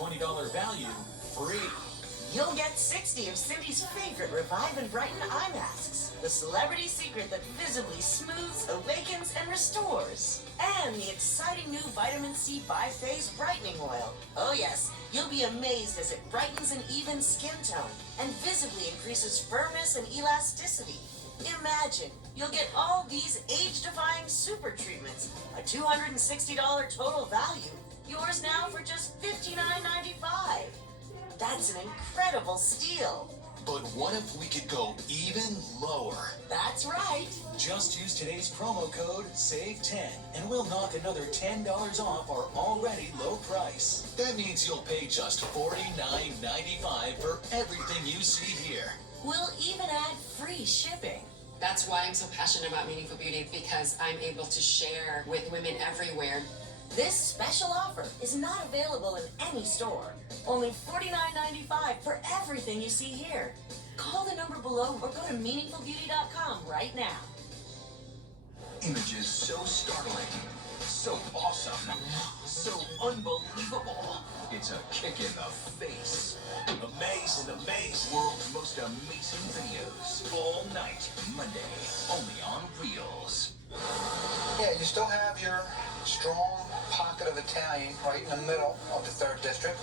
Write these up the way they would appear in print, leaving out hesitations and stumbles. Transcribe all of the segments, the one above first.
$20 value free. You'll get 60 of Cindy's favorite Revive and Brighten eye masks. The celebrity secret that visibly smooths, awakens, and restores. And the exciting new Vitamin C Bi-Phase Brightening Oil. Oh yes, you'll be amazed as it brightens an even skin tone and visibly increases firmness and elasticity. Imagine, you'll get all these age-defying super treatments, a $260 total value. Yours now for just $59.95. That's an incredible steal. But what if we could go even lower? That's right. Just use today's promo code SAVE10 and we'll knock another $10 off our already low price. That means you'll pay just $49.95 for everything you see here. We'll even add free shipping. That's why I'm so passionate about Meaningful Beauty, because I'm able to share with women everywhere. This special offer is not available in any store. Only $49.95 for everything you see here. Call the number below or go to meaningfulbeauty.com right now. Images so startling, so awesome, so unbelievable. It's a kick in the face. Amazing, amazing. World's most amazing videos. All night, Monday, only on Reels. Yeah, you still have your strong pocket of Italian right in the middle of the 3rd District.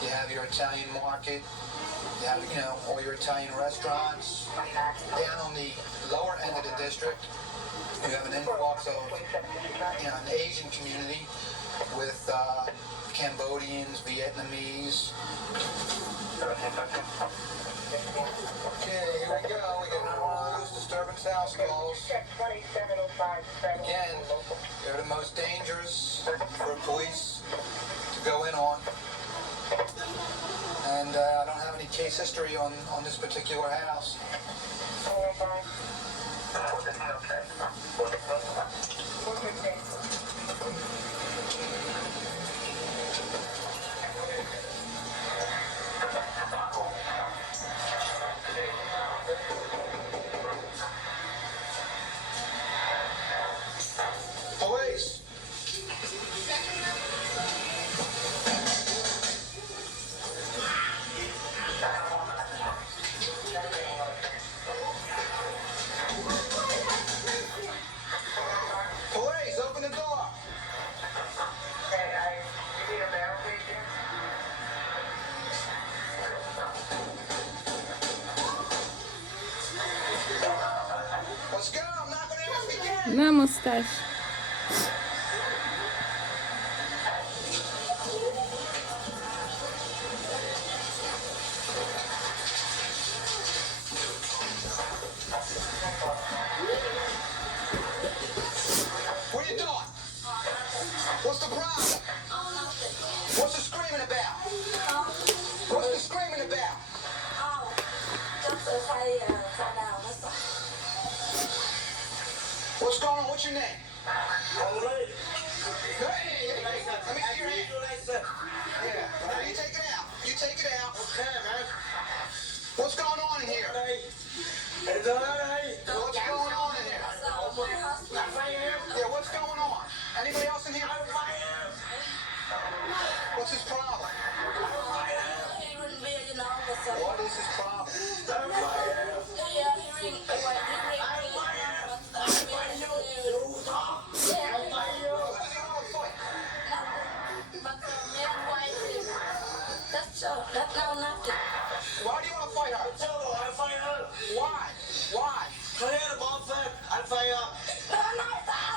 You have your Italian market. You have, all your Italian restaurants. Down on the lower end of the district, you have an influx of, an Asian community with Cambodians, Vietnamese. Okay, here we go. We get another one of those disturbance house calls. Again, they're the most dangerous for police to go in on. And I don't have any case history on this particular house. Police! Police, open the door! Let's go, I'm not gonna ask again! На мусташ. What are you doing? What's the problem? What's the screaming about? What's the screaming about? What's going on? What's your name? Hey, let me see your hand. Yeah, now you take it out. You take it out. Okay, man. What's going on in here? What's going on in here? Yeah, what's going on? Anybody else in here? What's his problem? What is his problem? Who does he want to fight? Why do you want to fight her? Why? Why?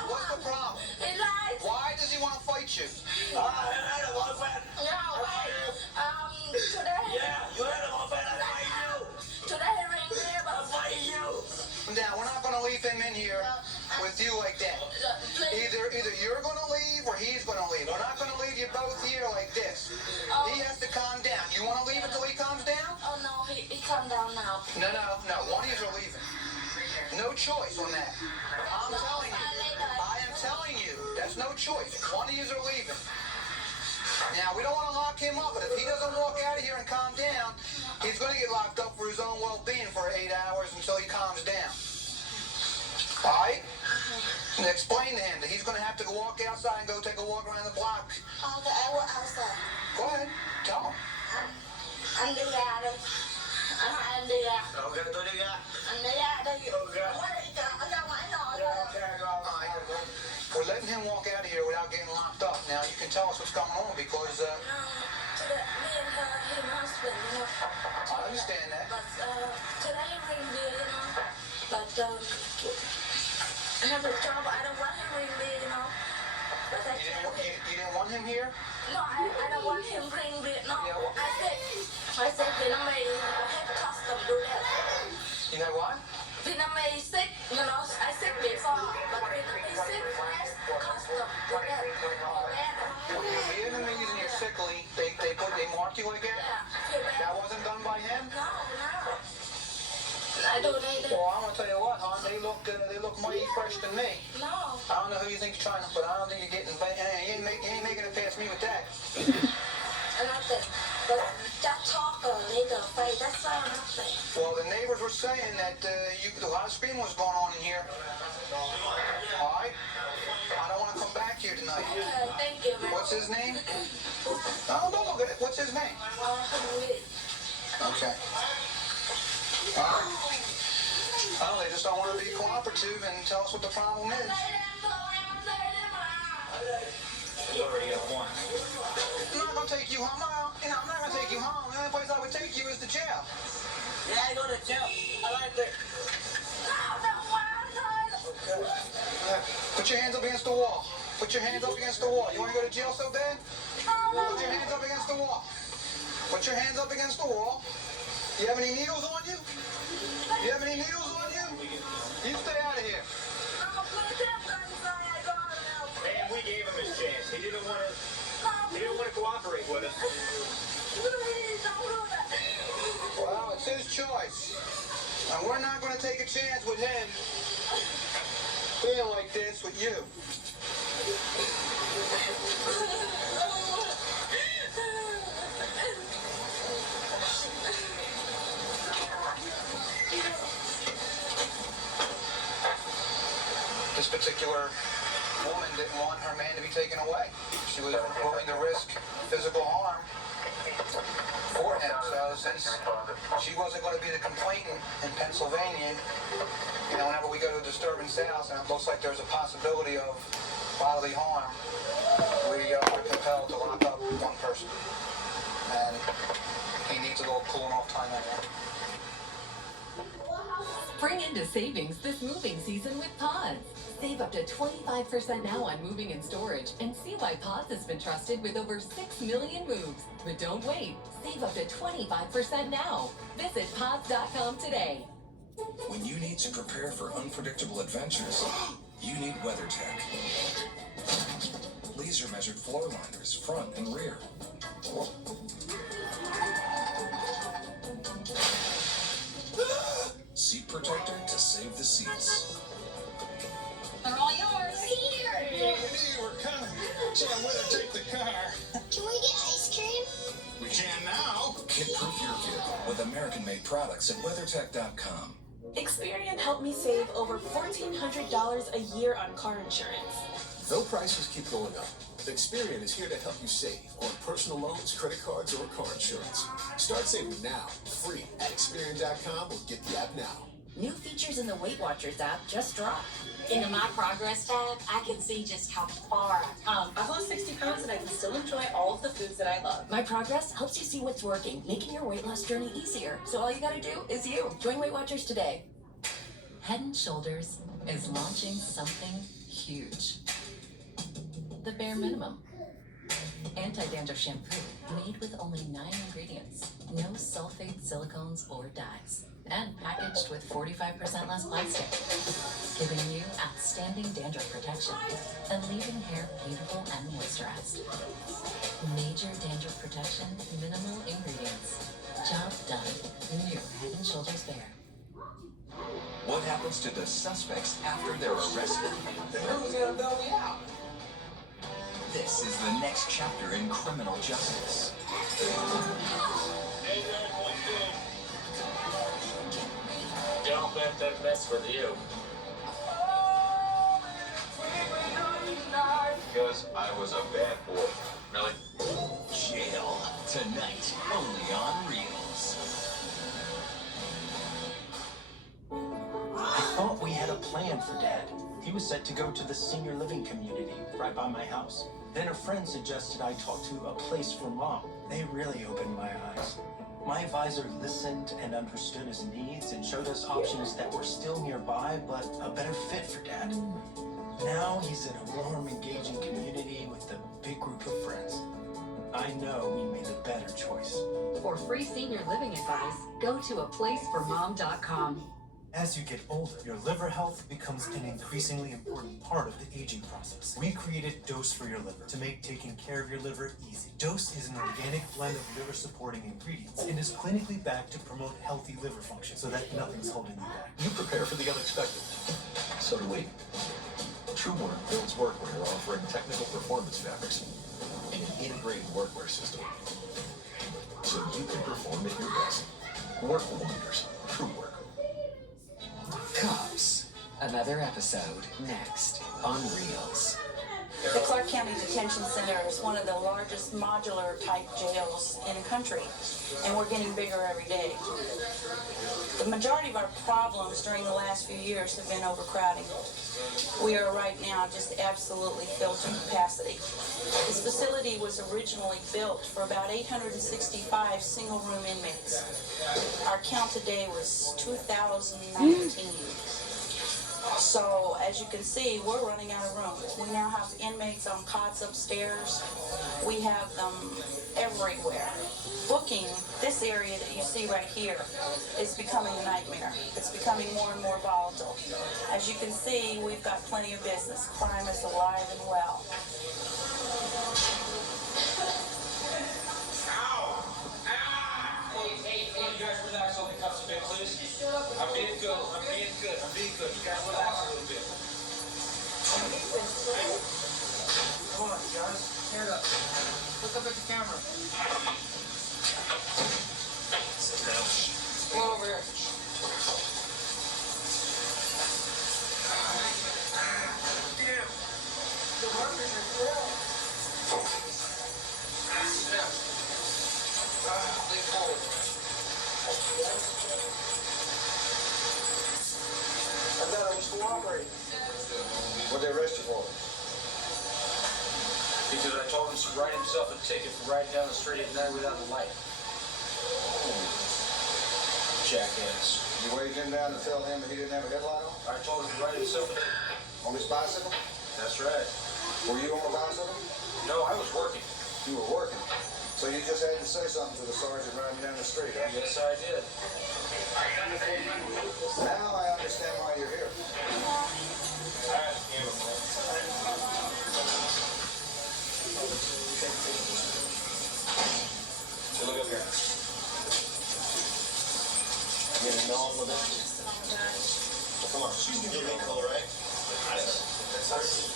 What's the problem? Why does he want to fight you? Now, we're not going to leave him in here with you like that. Either you're going to leave or he's going to leave. We're not going to leave you both here like this. He has to calm down. You want to leave until he calms down? Oh no, he calmed down now. No. One of you are leaving. No choice on that. I'm telling you. I am telling you. That's no choice. One of you are leaving. Now, we don't want to lock him up, but if he doesn't walk out of here and calm down, he's going to get locked up for his own well-being for 8 hours until he calms down. All right? And explain to him that he's going to have to go walk outside and go take a walk around the block. Okay, I will outside. Go ahead. Tell him. Ok, tôi đi nha. Anh đi ra đi. Ok. Ở ra ngoài rồi. We're letting him walk out of here without getting locked up. Now, you can tell us what's going on because Me and him husband, you know. I understand that. But today ring beer, you know. But I have a job. I don't want him ring beer, you know. But I You didn't want him here? No, I don't want him ring beer. No, I said Vietnamese have custom do that. You know what? Vietnamese sick, you know. I sick before, but Vietnamese sick has custom do that. When you're Vietnamese and you're sickly, they mark you like that? Yeah, That wasn't done by him? No. I do need it. Well, I'm gonna tell you what, hon. They look mighty fresh to me. No. I don't know who you think's trying to, but I don't think you're getting. You ain't making it past me with that. Nothing. But that talk later, fight. That's all nothing. Well, the neighbors were saying that a lot of screaming was going on in here. All right. I don't want to come back here tonight. Okay, thank you. What's his name? No, don't look at it. What's his name? Okay. Well, they just don't want to be cooperative and tell us what the problem is. You already have one. I'm not gonna take you home. I'm not gonna take you home. The only place I would take you is the jail. Yeah, I go to jail. I like it. Put your hands up against the wall. Put your hands up against the wall. You want to go to jail so bad? Put your hands up against the wall. Put your hands up against the wall. You have any needles on you? You have any needles on you? You stay out of here. Man, we gave him his chance. He didn't want to cooperate with us. Well, it's his choice. And we're not going to take a chance with him being like this with you. This particular woman didn't want her man to be taken away. She was willing to risk physical harm for him. So since she wasn't going to be the complainant in Pennsylvania, whenever we go to a disturbance house and it looks like there's a possibility of bodily harm, we are compelled to lock up one person. And he needs a little cooling off time anyway. Spring into savings this moving season with Pods. Save up to 25% now on moving and storage and see why Pods has been trusted with over 6 million moves. But don't wait. Save up to 25% now. Visit pods.com today. When you need to prepare for unpredictable adventures, you need WeatherTech. Laser measured floor liners, front and rear. Seat protector to save the seats. They're all yours. Here. Yeah, we were coming. So I better take the car. Can we get ice cream? We can now. Kid-proof your vehicle with American-made products at WeatherTech.com. Experian helped me save over $1,400 a year on car insurance. Though prices keep going up, Experian is here to help you save on personal loans, credit cards, or car insurance. Start saving now, free at Experian.com or get the app now. New features in the Weight Watchers app just dropped. In the My Progress tab, I can see just how far I've come. I've lost 60 pounds and I can still enjoy all of the foods that I love. My Progress helps you see what's working, making your weight loss journey easier. So all you gotta do is you. Join Weight Watchers today. Head & Shoulders is launching something huge. The bare minimum. Anti-dandruff shampoo made with only 9 ingredients. No sulfate, silicones, or dyes. And packaged with 45% less plastic. Giving you outstanding dandruff protection and leaving hair beautiful and moisturized. Major dandruff protection, minimal ingredients. Job done. New Head & Shoulders Bare. What happens to the suspects after they're arrested? Who's gonna bail me out? This is the next chapter in criminal justice. Don't bet that mess with you. Because I was a bad boy. Really? Jail. Tonight, only on Reels. plan for Dad. He was set to go to the senior living community right by my house. Then a friend suggested I talk to a place for Mom. They really opened my eyes. My advisor listened and understood his needs and showed us options that were still nearby, but a better fit for Dad. Now he's in a warm, engaging community with a big group of friends. I know we made a better choice. For free senior living advice, go to aplaceformom.com. As you get older, your liver health becomes an increasingly important part of the aging process. We created Dose for Your Liver to make taking care of your liver easy. Dose is an organic blend of liver-supporting ingredients and is clinically backed to promote healthy liver function so that nothing's holding you back. You prepare for the unexpected. So do we. TrueWork builds workwear offering technical performance fabrics and an integrated workwear system, so you can perform at your best. Work wonders. TrueWork. Cops. Another episode next on Reels. The Clark County Detention Center is one of the largest modular type jails in the country, and we're getting bigger every day. The majority of our problems during the last few years have been overcrowding. We are right now just absolutely filled to capacity. This facility was originally built for about 865 single-room inmates. Our count today was 2019. So, as you can see, we're running out of room. We now have inmates on cots upstairs. We have them everywhere. Booking this area that you see right here is becoming a nightmare. It's becoming more and more volatile. As you can see, we've got plenty of business. Crime is alive and well. Hey, you guys relax on the cuffs a bit, please. I'm being good. You guys relax a little bit. Come on, you guys. Stand up. Look up at the camera. Sit down. Come on over here. Damn. The workers are full. Sit down. Lean forward. I thought I was cooperating. What'd they arrest you for? Because I told him to write himself a ticket for riding down the street at night without a light. Jackass. You waved him down to tell him that he didn't have a headlight on? I told him to write himself a ticket. On his bicycle? That's right. Were you on a bicycle? No, I was working. You were working. So you just had to say something to the sergeant riding down the street, huh? Yes, I did. Now I understand why you're here. So look up here. You gonna know him with it? Come on. You're being cool, right? That's ours.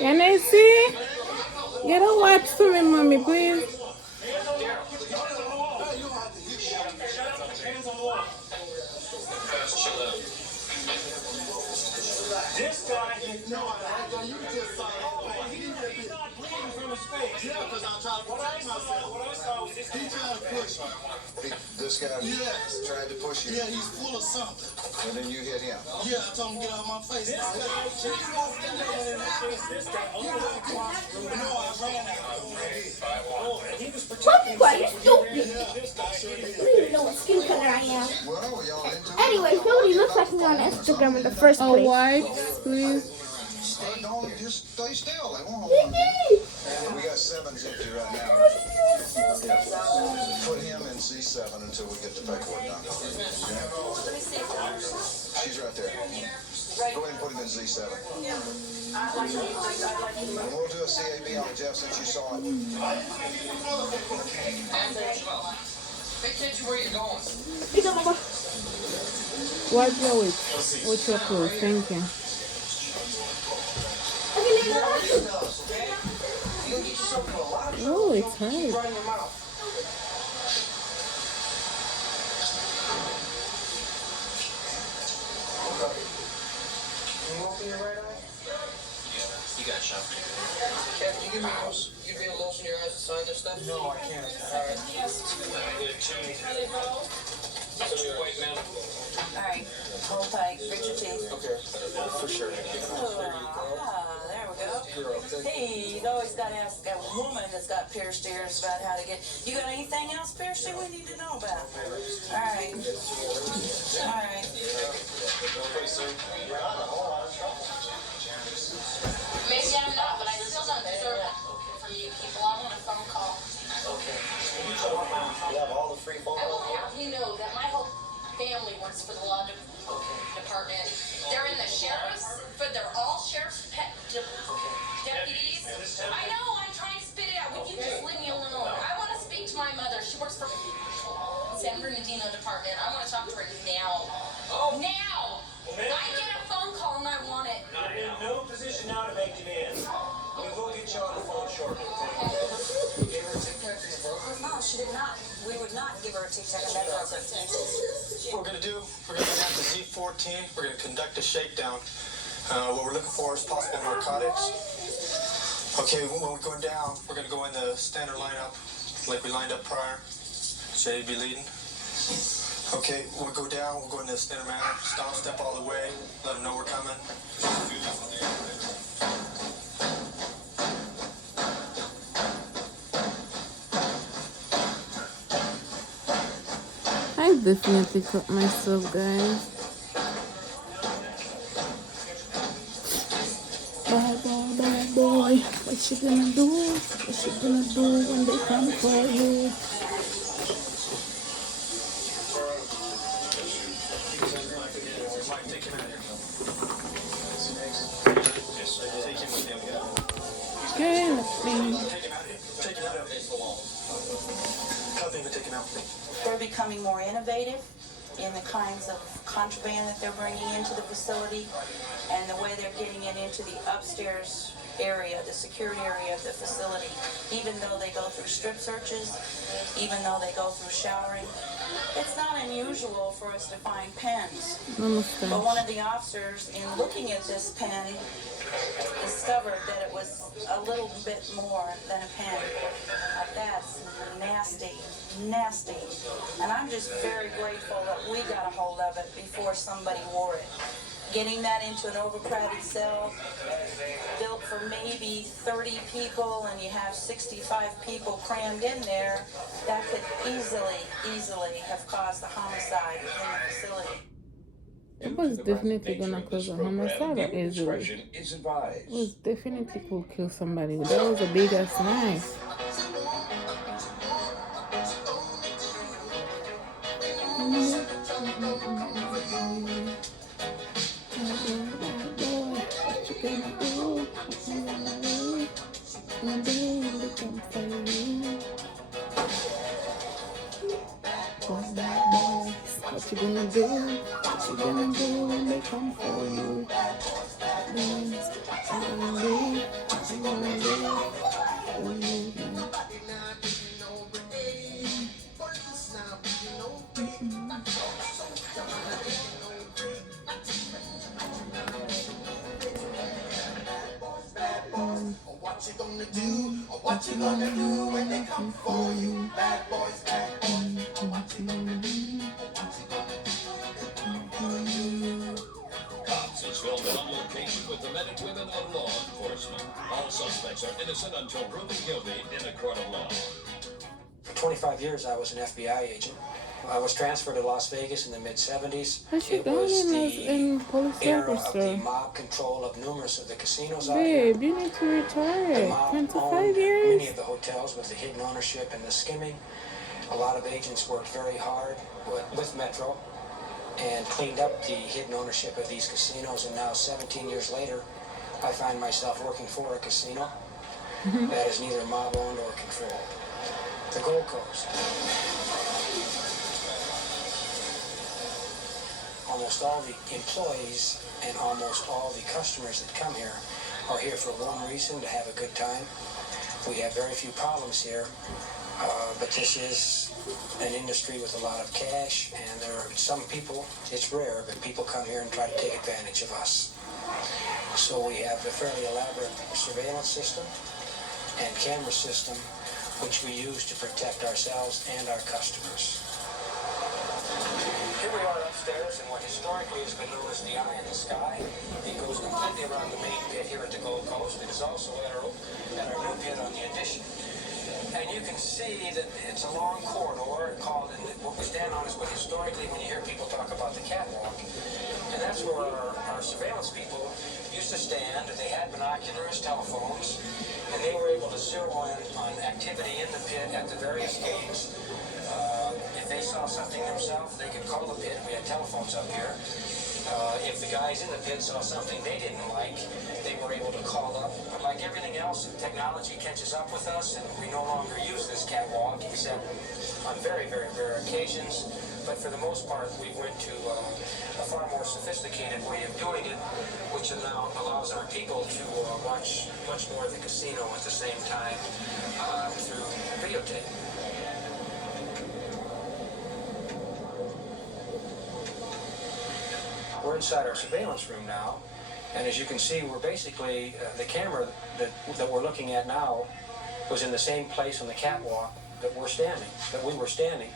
NAC, get a wipes for me, mommy, please. This guy is not. You just saw it. He's not bleeding from his face. Yeah, because I'm trying to protect myself. What I saw was this guy trying to push me. This guy tried to push you? Yeah, he's full of something. And then you hit him? Yeah, I told him to get out of my face. This guy, no, I ran out. Oh, and he was protecting himself. Stupid. You don't even know what skin color I am. Well, y'all into it? Anyways, nobody looks like me on Instagram in the first place. Wipes, please. Don't just stay still. They won't hold on. We got 7s empty right now. Put him in Z7 until we get the paperwork done. She's right there. Go ahead and put him in Z7. And we'll do a CAB on Jeff since you saw it. Hey, kids, where you going? Wipe your lips with your clothes. Thank you. Oh, it's hard. Kevin, you give me those. You give me those in your eyes to sign this stuff? No, I can't. All right. All right, hold tight, grit your teeth. Okay, for sure. There we go. Hey, you always got to ask a woman that's got pierced ears about how to get. You got anything else pierced that we need to know about? All right. All right. Maybe I'm not, but I still don't deserve it from you people. I want a phone call. Okay. You have all the free phone I will calls? have you know that my whole family works for the law department. They're in the sheriff's, but they're all sheriff's deputies. I know, I'm trying to spit it out. Would you just leave me alone? I want to speak to my mother. She works for San Bernardino department. I want to talk to her now. Now! I get a phone call and I want it. I'm in no position now to make demands. We will get you on the phone shortly. No, she did not. We would not give her a tic-tac and that broker. What we're going to do, we're going to go down to Z14. We're going to conduct a shakedown. What we're looking for is possible narcotics. Okay, when we're going down, we're going to go in the standard lineup like we lined up prior. Jay be leading. Okay, we'll go down, we'll go in the standard manner. Step all the way, let them know we're coming. I definitely cut myself, guys. Bad boy. What you gonna do? What you gonna do when they come for you? Okay, let's see. They're becoming more innovative in the kinds of contraband that they're bringing into the facility and the way they're getting it into the upstairs area, the security area of the facility, even though they go through strip searches, even though they go through showering. It's not unusual for us to find pens. Namaste. But one of the officers, in looking at this pen, discovered that it was a little bit more than a pen. That's nasty, nasty. And I'm just very grateful that we got a hold of it before somebody wore it. Getting that into an overcrowded cell, built for maybe 30 people, and you have 65 people crammed in there, that could easily have caused a homicide within the facility. It was definitely gonna cause a homicide easily. Is advised. It was definitely could kill somebody. That was a big ass knife. What you gonna do? What you gonna do when they come for you? What you gonna do? What you gonna do? What you gonna do? What you gonna do when they come for you? Bad boys, bad boys. What you gonna do? Cops is filmed on location with the men and women of law enforcement. All suspects are innocent until proven guilty in a court of law. For 25 years, I was an FBI agent. I was transferred to Las Vegas in the mid-70s. It was in police era of the officer. mob control of numerous of the casinos out Babe, here. you need to The retire. mob 25 owned years? many of the hotels with the hidden ownership and the skimming. A lot of agents worked very hard with Metro and cleaned up the hidden ownership of these casinos. And now, 17 years later, I find myself working for a casino that is neither mob-owned or controlled. The Gold Coast. Almost all the employees and almost all the customers that come here are here for one reason, to have a good time. We have very few problems here, but this is an industry with a lot of cash, and there are some people, it's rare, but people come here and try to take advantage of us. So we have a fairly elaborate surveillance system and camera system which we use to protect ourselves and our customers. Here we are upstairs in what historically has been known as the Eye in the Sky. It goes completely around the main pit here at the Gold Coast. It is also at our new pit on the Addition. And you can see that it's a long corridor called, and what we stand on is what historically when you hear people talk about the catwalk. And that's where our surveillance people used to stand, and they had binoculars, telephones, and they were able to zero in on activity in the pit at the various gates. If they saw something themselves, they could call the pit. We had telephones up here. If the guys in the pit saw something they didn't like, they were able to call up. But like everything else, technology catches up with us, and we no longer use this catwalk except on very, very rare occasions. But for the most part, we went to a far more sophisticated way of doing it, which now allows our people to watch much more of the casino at the same time through videotape. We're inside our surveillance room now, and as you can see, we're basically, the camera that we're looking at now was in the same place on the catwalk that we were standing.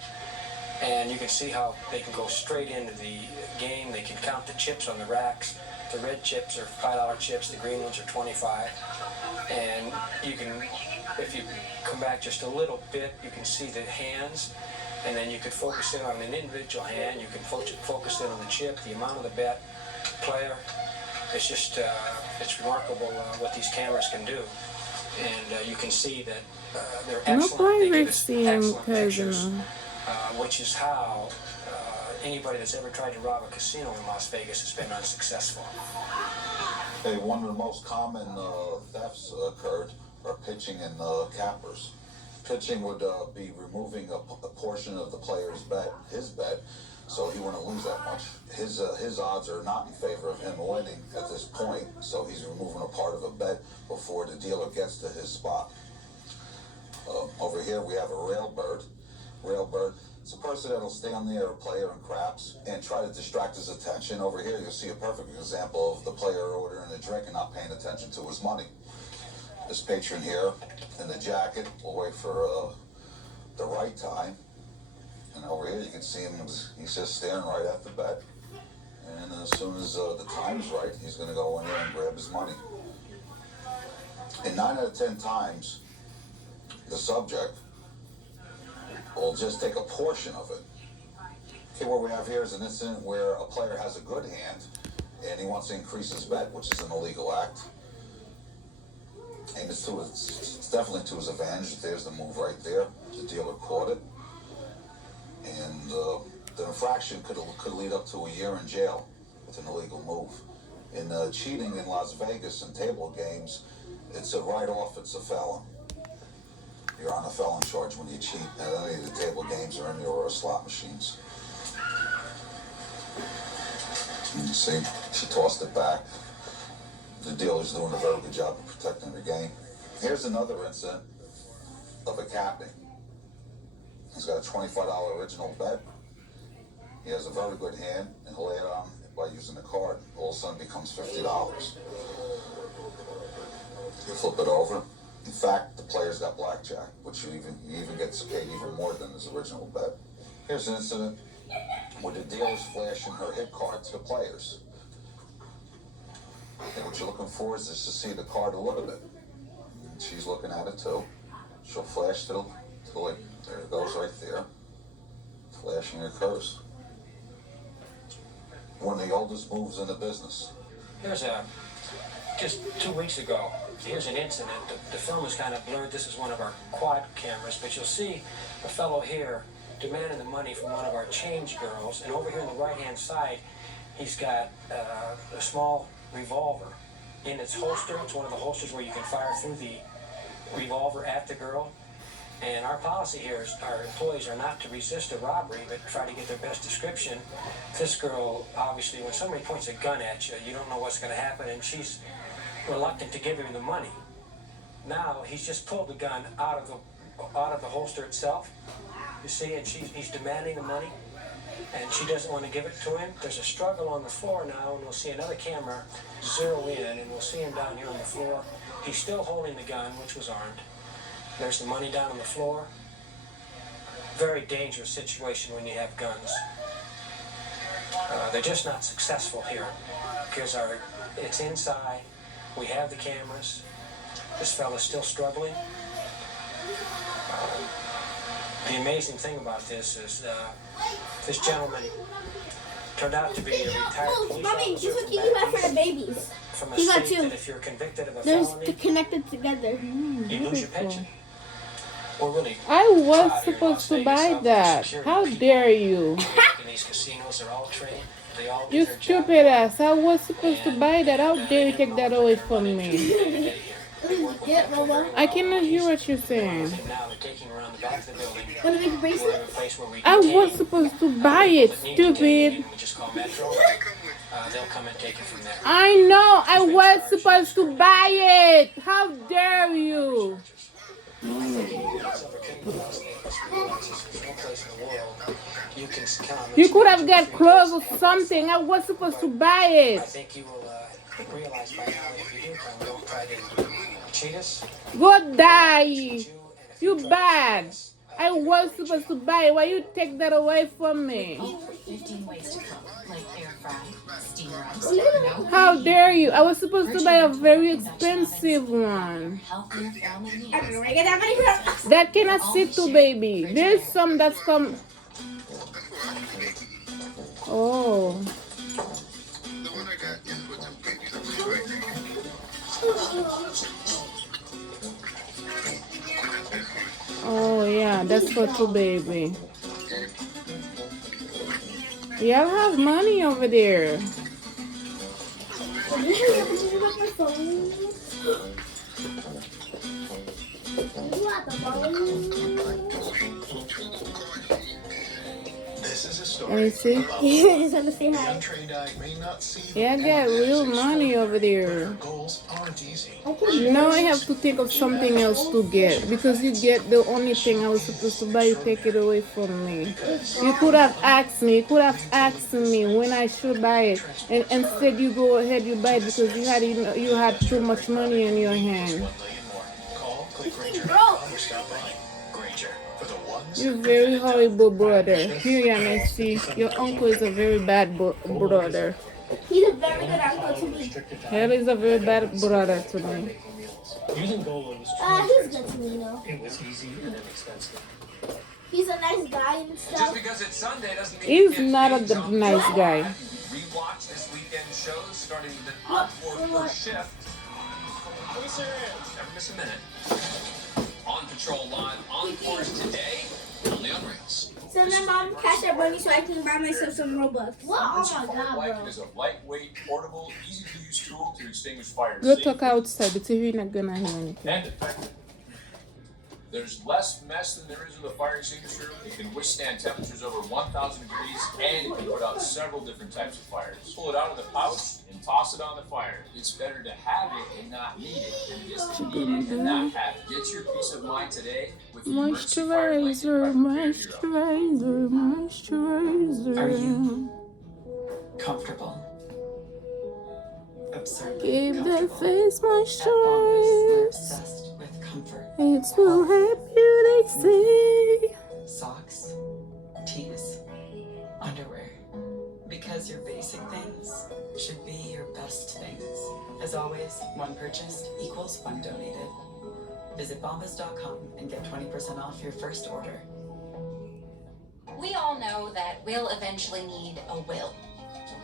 And you can see how they can go straight into the game. They can count the chips on the racks. The red chips are $5 chips, the green ones are 25. And you can, if you come back just a little bit, you can see the hands. And then you could focus in on an individual hand. You can focus in on the chip, the amount of the bet, player. It's just, it's remarkable what these cameras can do. And you can see that they're excellent. They give us excellent pictures, which is how anybody that's ever tried to rob a casino in Las Vegas has been unsuccessful. Hey, one of the most common thefts occurred are pitching and cappers. Pitching would be removing a portion of the player's bet, his bet, so he wouldn't lose that much. His odds are not in favor of him winning at this point, so he's removing a part of a bet before the dealer gets to his spot. Over here we have a railbird. Railbird, it's a person that'll stand there, a player in craps, and try to distract his attention. Over here you'll see a perfect example of the player ordering a drink and not paying attention to his money. This patron here in the jacket will wait for the right time. And over here you can see him, he's just staring right at the bet. And as soon as the time's right, he's going to go in there and grab his money. And 9 out of 10 times, the subject will just take a portion of it. Okay, what we have here is an incident where a player has a good hand and he wants to increase his bet, which is an illegal act. And it's definitely to his advantage. There's the move right there. The dealer caught it. And the infraction could lead up to a year in jail with an illegal move. In cheating in Las Vegas and table games, it's a write-off, it's a felon. You're on a felon charge when you cheat at any of the table games or any of our slot machines. You see, she tossed it back. The dealer's doing a very good job of protecting the game. Here's another incident of a capping. He's got a $25 original bet. He has a very good hand, and he'll add on by using the card. All of a sudden becomes $50. You flip it over. In fact, the player's got blackjack, which he even gets paid even more than his original bet. Here's an incident where the dealer's flashing her hit card to the players. And what you're looking for is just to see the card a little bit. And she's looking at it too. She'll flash to the link. There it goes right there. Flashing occurs. One of the oldest moves in the business. Here's just 2 weeks ago, here's an incident. The film is kind of blurred. This is one of our quad cameras, but you'll see a fellow here demanding the money from one of our change girls. And over here on the right-hand side, he's got a small revolver in its holster. It's one of the holsters where you can fire through the revolver at the girl. And our policy here is our employees are not to resist a robbery, but try to get their best description. This girl, obviously, when somebody points a gun at you, you don't know what's going to happen, and she's reluctant to give him the money. Now he's just pulled the gun out of the holster itself. You see, and he's demanding the money. and she doesn't want to give it to him. There's a struggle on the floor now, and we'll see another camera zero in, and we'll see him down here on the floor. He's still holding the gun, which was armed. There's the money down on the floor. Very dangerous situation when you have guns. They're just not successful here because it's inside. We have the cameras. This fella's still struggling. The amazing thing about this is this gentleman turned out to be a retired police Mommy, officer this is what you got for the babies. from a You got state two. that if you're convicted of a They're felony, connected together. you lose your pension. We're really I was supposed to buy that. How dare you? in these casinos. They're all trained. They all do You their job. stupid ass. I was supposed to buy that. How dare you take that away from me? Yeah, Mama. I cannot hear what you're saying. Now they're taking around the back of the building. Want to make a bracelet? We're in a place where we I detain was supposed to buy it, people that need detaining, stupid. and we just call Metro. They'll come and take it from there. I know. I was supposed to buy it. How dare you? You could have got clothes or something. I was supposed to buy I it. think you will realize by now that if you do come, don't try to cheat us. Go die. You bad. I was supposed to buy it. Why you take that away from me? 15 ways to cook, like air fry, steam roast, no How dare you? I was supposed to buy a very expensive one. healthier family meals. I don't know where I get that money from. That cannot sit to baby. There's some that's come. Oh. Oh yeah, that's for two baby. Y'all have money over there. This is a story. Let me see. You just want to say hi. Untrained eye may not see Yeah, I got real money over there. goals aren't easy. Now I have to think of something else to get because you get the only thing I was supposed to buy. You take it away from me. You could have asked me. You could have asked me when I should buy it, and instead you go ahead you buy it because you had too much money in your hand. Call, click Granger, or stop by. Granger, for the ones. You're very horrible brother. Here, Yanesi, your uncle is a very bad brother. He's a very good uncle to me. Hell is a very bad brother to me. Using Golo was He's good to me, though. it was easy and inexpensive. He's a nice guy and Just stuff. because it's Sunday doesn't mean He's you can't not a change something. nice guy. Rewatch this weekend shows starting with an encore first shift. Let me see your hands. Never miss a minute. On Patrol Live Encores today, only on Rails. Send my mom cash that money so I can buy myself some Robux. What? Oh my god, Blanket bro. is a lightweight, portable, easy-to-use tool to extinguish fires. Go talk outside. The TV not gonna hear anything. And effective. There's less mess than there is with a fire extinguisher. It can withstand temperatures over 1,000 degrees, and it can put out several different types of fires. Pull it out of the pouch and toss it on the fire. It's better to have it and not need it than it is to need it and not have it. Get your peace of mind today with the emergency fire blanket by Prepared Hero. Moisturizer. Are you comfortable? Absurdly Keep the comfortable. face At Bombas, we're moisturizer. obsessed with comfort. It will help you, they say. Socks, tees, underwear. Because your basic things should be your best things. As always, one purchased equals one donated. Visit bombas.com and get 20% off your first order. We all know that we'll eventually need a will.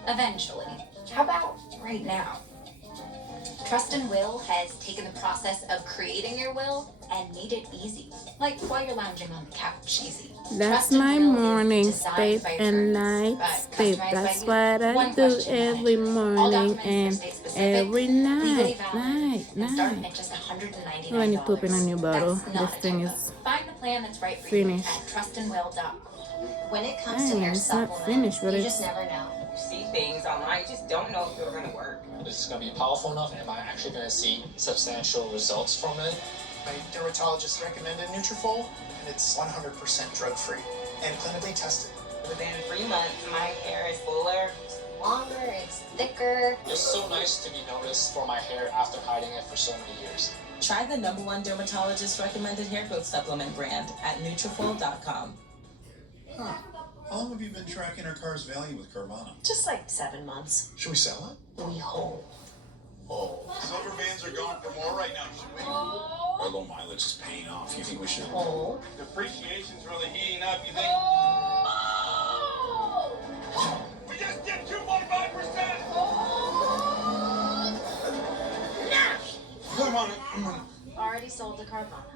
Eventually. How about right now? Trust and Will has taken the process of creating your will and made it easy. Like while you're lounging on the couch, easy. That's Trust and my Will is morning designed step by and attorneys, night but step. customized That's by you. what I One do question every ahead. All morning documents are and state specific, every legally night, valid, and start at just $199. When you pooping on your bottle, That's this not thing a is typo. Find the plan that's right for finished. you at trustandwill.com. When it comes Dang, to hair it's not supplements, finished, but you it's- just never know. You see things online, you just don't know if they're gonna work. Is this going to be powerful enough? Am I actually going to see substantial results from it? My dermatologist recommended Nutrafol, and it's 100% drug-free and clinically tested. Within 3 months, my hair is fuller, longer, it's thicker. It's so nice to be noticed for my hair after hiding it for so many years. Try the #1 dermatologist recommended hair growth supplement brand at Nutrafol.com. Huh. How long have you been tracking our car's value with Carvana? Just like 7 months. Should we sell it? We hold. Oh. Silver vans are going for more right now, should we? Our low mileage is paying off. You think we should? Hold. Depreciation's really heating up. You think? We just did 2.5%. Come on. Already sold to Carvana.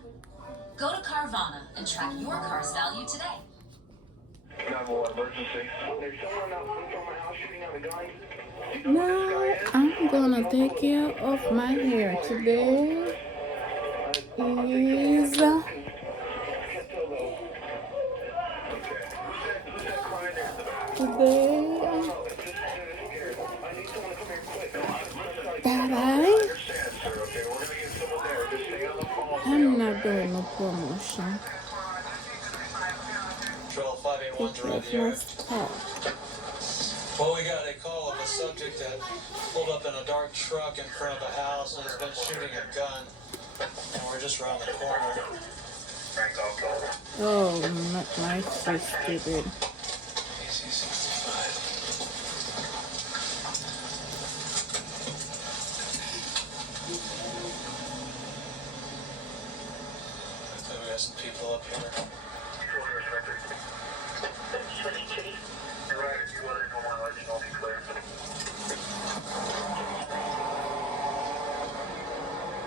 Go to Carvana and track your car's value today. 911 emergency. There's someone out from my house shooting out a gun. Now I'm gonna take care of my hair. Today is I'm not doing no promotion. Control 581's around the area. Well, we got a call of a subject that pulled up in a dark truck in front of a house and has been shooting a gun. And we're just around the corner. Oh, not my so stupid. So we got some people up here.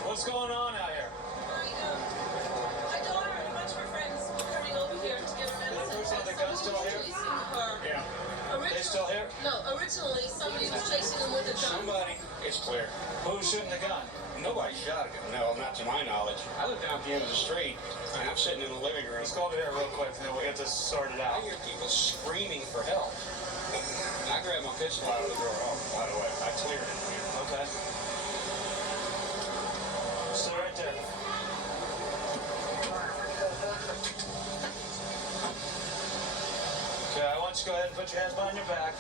What's going on out here? My daughter and a bunch of her friends were coming over here to get her medicine. The person with the gun still here? Yeah. They still here? No, originally somebody was chasing them with a gun. Somebody. It's clear. Who's shooting the gun? Nobody shot a gun. No, not to my knowledge. I live down at the end of the street, and I'm sitting in the living room. Let's go over there real quick, and then we'll get this sorted I out. hear people screaming for help. And I grabbed my pistol out of the drawer. Oh, by the way, I cleared it here. Okay. Stay right there. Okay, I want you to go ahead and put your hands behind your back.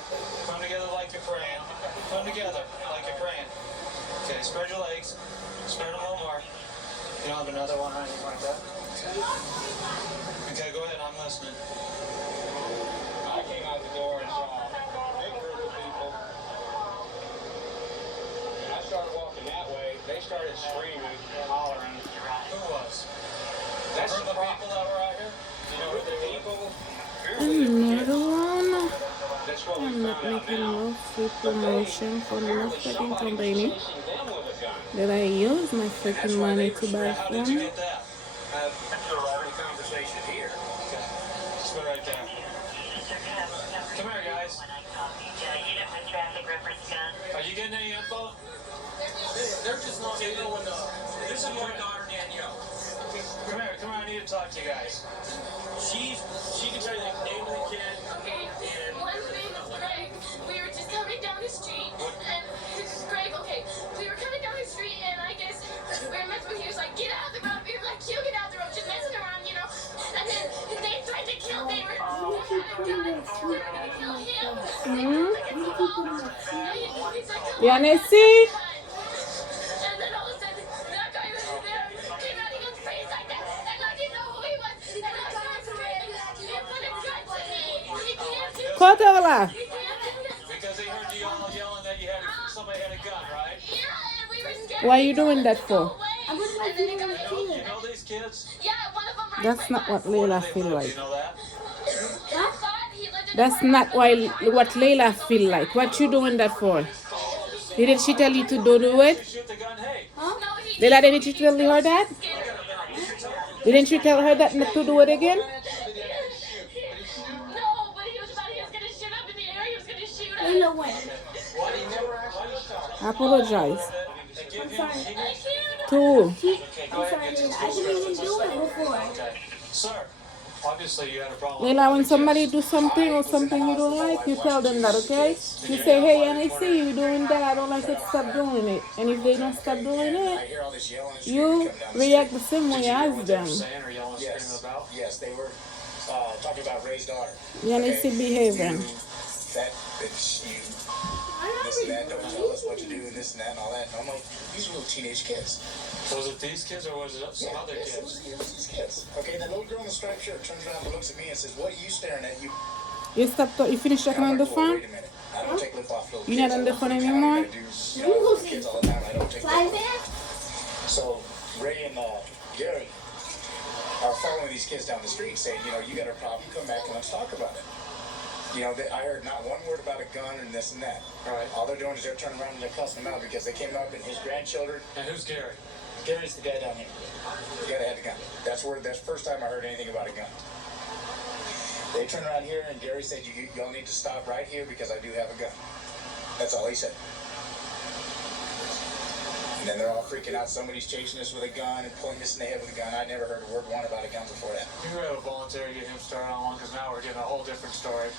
Come together like you're praying. Come together like you're praying. Okay, spread your legs. Spread them a little more. You don't have another one or anything like that? Okay, go ahead. I'm listening. I came out the door and saw a big group of people. And I started walking that way. They started screaming, hollering. Who was? That's the the problem. people that were out here? You know, the people. Another one. That's what we I'm not found out making now. no free promotion for no freaking company Chasing them with a gun. that I use my freaking money to buy How did you from. get that? That's a lot of conversation here. Okay. Just go right there. Come here, guys. Are you getting any info? They're just not getting when this is my daughter Danielle. Come here, I need to talk to you guys. She can tell you the name of the kid. Okay, one thing, Greg, we were just coming down the street, and Greg, okay, we were coming down the street, and I guess we were messing with you. He was like, get out of the road. We were like, you get out of the road, just messing around, you know. And then they tried to kill, they were gonna kill him. He's like, You wanna see? and then all of a sudden, that guy was there, came out, he goes face like that, and I didn't know who he was, and I started screaming, you put a gun to me, you can't do that. Corta lá. Because they heard you all yelling that you had somebody had a gun, right? Yeah, and we were scared. Why are you doing that for? And then it got You know these kids? yeah, one of them right That's not what Layla feel You like. know that? That's not what Layla feel like. What you doing that for? Didn't she tell you to do it? Layla, didn't you tell her that? Didn't you tell her that not to do it again? No, but he was gonna shoot up in the air, he was gonna shoot us. Layla went. Apologize. I'm sorry. Two. I'm sorry, Layla. I didn't even do it before. Sir, obviously you had a problem. Layla, when somebody do something or something you don't like, you tell them that, okay? You say, hey, and I see you doing that, I don't like it, stop doing it. And if they don't stop doing it, you react the same way as them. Saying or yelling, screaming about? Yes, they were talking about Ray's daughter. Yanissi behaving. That bitch, you, this and that, don't tell us what to do, and this and that, and all that. And I'm like, these are little teenage kids. Was it these kids or was it some other kids? It was these kids. Okay, the little girl in the striped shirt turns around and looks at me and says, "What are you staring at? You." You stopped. You finished checking on the phone? Wait a minute. I don't take lip off little You're kids. not on the I phone work in anymore? county. I do, kids all the time. I don't take lip off. So Ray and Gary are following these kids down the street saying, you know, you got a problem, come back and let's talk about it. You know, I heard not one word about a gun and this and that. All right. All they're doing is they're turning around and they're cussing them out because they came up and his grandchildren. And who's Gary? Gary's the guy down here. The guy that had the gun. That's the first time I heard anything about a gun. They turned around here and Gary said, y'all need to stop right here because I do have a gun. That's all he said. And then they're all freaking out. Somebody's chasing us with a gun and pulling us in the head with a gun. I never heard a word one about a gun before that. You have a volunteer to get him started on one because now we're getting a whole different story.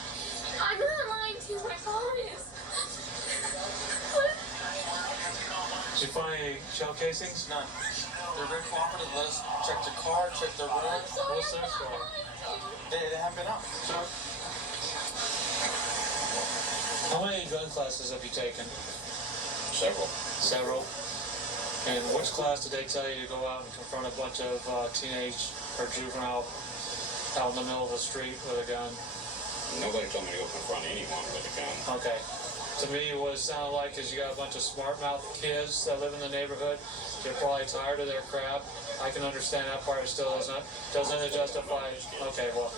I'm not lying to you, I promise. Did you find any shell casings? None. They're very cooperative. Let us check the car, check the room. What's their story? They haven't been up. Sir? How many gun classes have you taken? Several. Several. And which class did they tell you to go out and confront a bunch of teenage or juvenile out in the middle of the street with a gun? Nobody told me to go confront anyone with a gun. Okay. To me, what it sounded like is you got a bunch of smart-mouth kids that live in the neighborhood. They're probably tired of their crap. I can understand that part. It still doesn't it justify. Okay, well,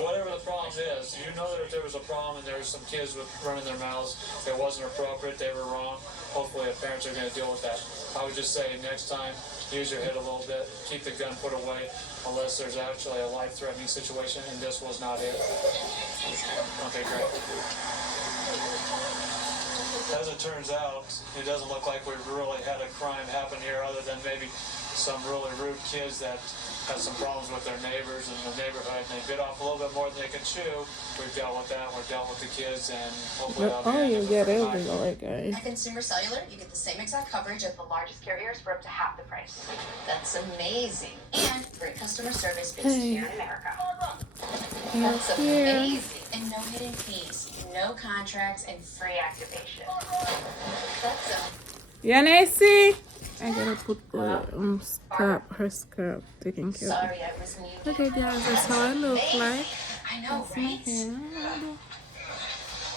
whatever the problem is, you know that if there was a problem and there was some kids with running their mouths, it wasn't appropriate, they were wrong. Hopefully, the parents are going to deal with that. I would just say next time, use your head a little bit, keep the gun put away, unless there's actually a life-threatening situation, and this was not it. Okay, great. As it turns out, it doesn't look like we've really had a crime happen here other than maybe some really rude kids that had some problems with their neighbors in the neighborhood and they bit off a little bit more than they can chew. We've dealt with that. We've dealt with the kids and hopefully that'll be You get everywhere, guys. At Consumer Cellular, you get the same exact coverage as the largest carriers for up to half the price. That's amazing. And great customer service based here in America. That's amazing. And no hidden fees, no contracts, and free activation. That's Yanissi! I gotta put the her scalp taken care of. sorry I was muted. Okay, guys, that's how I look like. I know, That's my right? hair.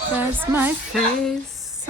That's my face.